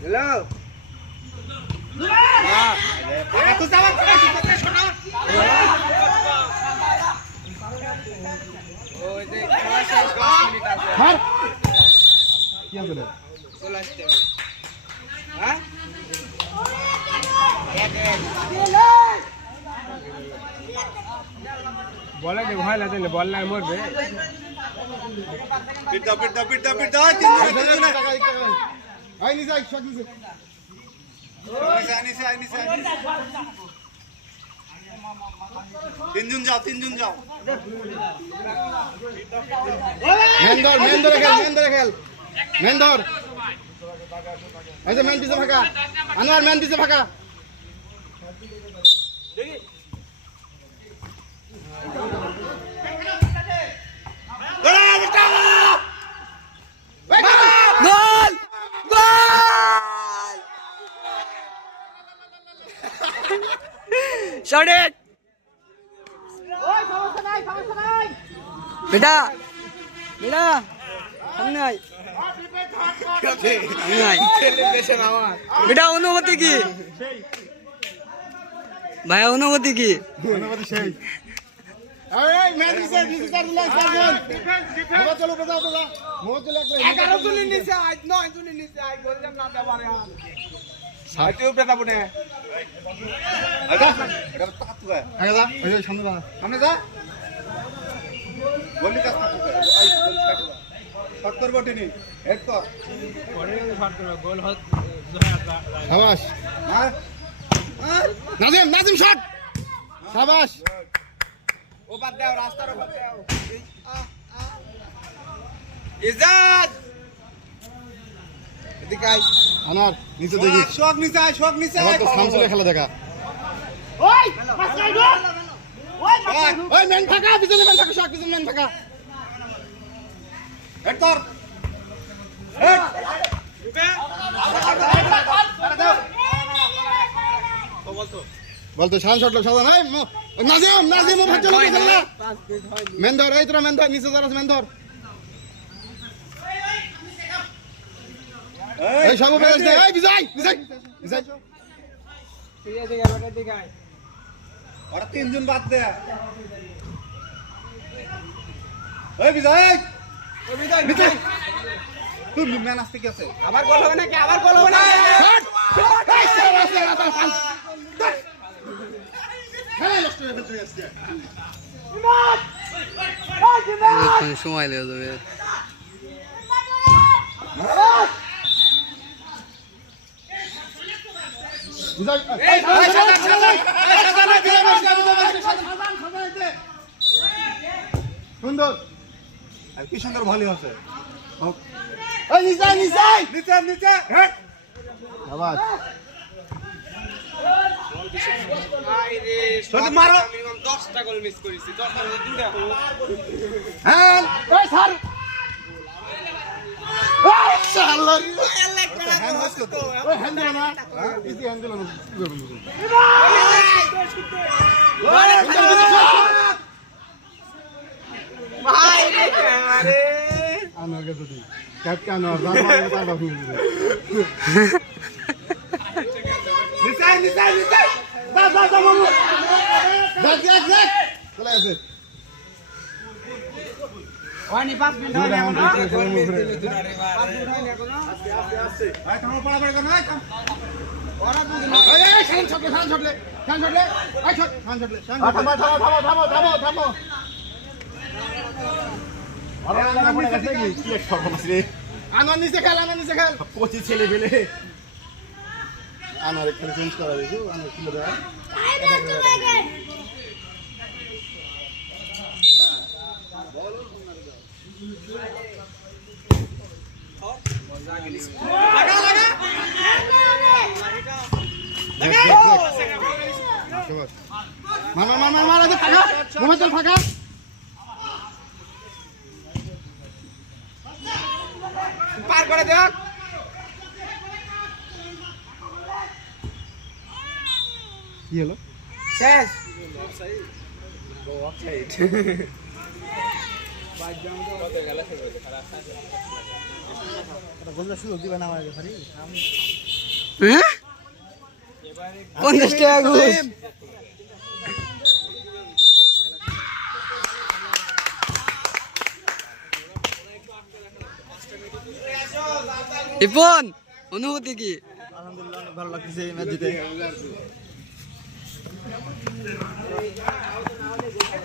hello তো যাওয়ার পরে সুপারটা শোনা ওই যে খেলা শেষ 10 মিনিট আছে মার কি হবে রে চলে আসতে হবে হ্যাঁ বলে দে ভাই লাগে বল না মরবে পিটা আই নিছে আই শট নিছে নিচে তিনজন যাও মেন ধরে খেল এই যে মেন পিছে ফাঁকা আনোয়ার মেন পিছে ফাঁকা গোল শট বেটা সামনে আয় বেটা অনুমতি কি ভাই অনুমতি কি সেই এই মেন পিছে চার দিন ডিফেন্স চলো বাজা মোহ চলে 11 জনের নিচে আজ 9 জনের নিচে আজ বললাম না দেবারে সাইতে উপরে যাবনে এটা তাতু গায় আগে যা এই যে সামনে যা সামনে যা বললি কাজ তাতু গায় আই বল সাইড যা শট করব টিনি হেড কর পরে শট করবে গোল হত শাবাশ মার নাজিম শট শাবাশ ওপার দাও রাস্তার ওপার দাও ইজাদ এদিকে আই আনোয়ার নিচে দেখি শক নিচে এবার তো সামসুলে খেলা দেখা ওই পাস নাই গো ওই ওই মেন ফাঁকা পিছনে মেন ফাঁকা শট পিছনে মেন ফাঁকা হেড কর হেড বলতো শান শট সাদা নাই নাজিম ও ভাগ চলো না মেন ধর এই তোরা মেন ধর নিচে যারা মেন ধর এই সব বেশ দে এই বিজয় এদিকে আই ওরা তিনজন বাদ দে এই বিজয় বিজয় তুই ম্যান আসতে কি আছে আবার গোল হবে নাকি আবার গোল হবে না শট এই শাবাশ খেলা নষ্ট হয়ে ফেলতে আসছে সময় লেগে যাবে বিজয় সুন্দর আর কি সুন্দর ভালো আছে এই নিচে হেড শাবাশ শুধু মারো মিনিমাম 10টা গোল মিস করেছি 10টার মধ্যে দুটো হ্যাঁ ওই স্যার ওই শালা হ্যান্ড হস কত ওই হ্যান্ড দিল না ইজি হ্যান্ড দিল না ভাই আরে আনোয়ার কে যদি ক্যাপ্টেন আনোয়ার জানো তার বাপ নিয়ে নিচে যা মামু দেখ চলে আসে ওয়ানি 5 মিনিট হলো এখন গোল মিস দিলে দুটারে বার 5 মিনিট হয়নি এখন আস্তে আই থামো পড়া করে না ওরা দুজন এই শান ছটলে এই শান ছটলে থামো আরে আনোয়ার পড়ে গেছে কি এক সর্বনাশ রে আনোয়ার নিচে খেল কোচি ছেলে ফেলে আনোয়ার খেলে চেঞ্জ করা দিছো আনোয়ার খেলে দেয় মার আগে ফাঁকা মোহাম্মদ ফাঁকা পার করে দেখ কি হলো শেষ গোলটা সুযোগ দিবে না আমার হ্যাঁ 50 টাকা ঘুষ ইপন অনুভূতি কি আলহামদুলিল্লাহ অনেক ভালো লাগতেছে এই ম্যাচ জিতে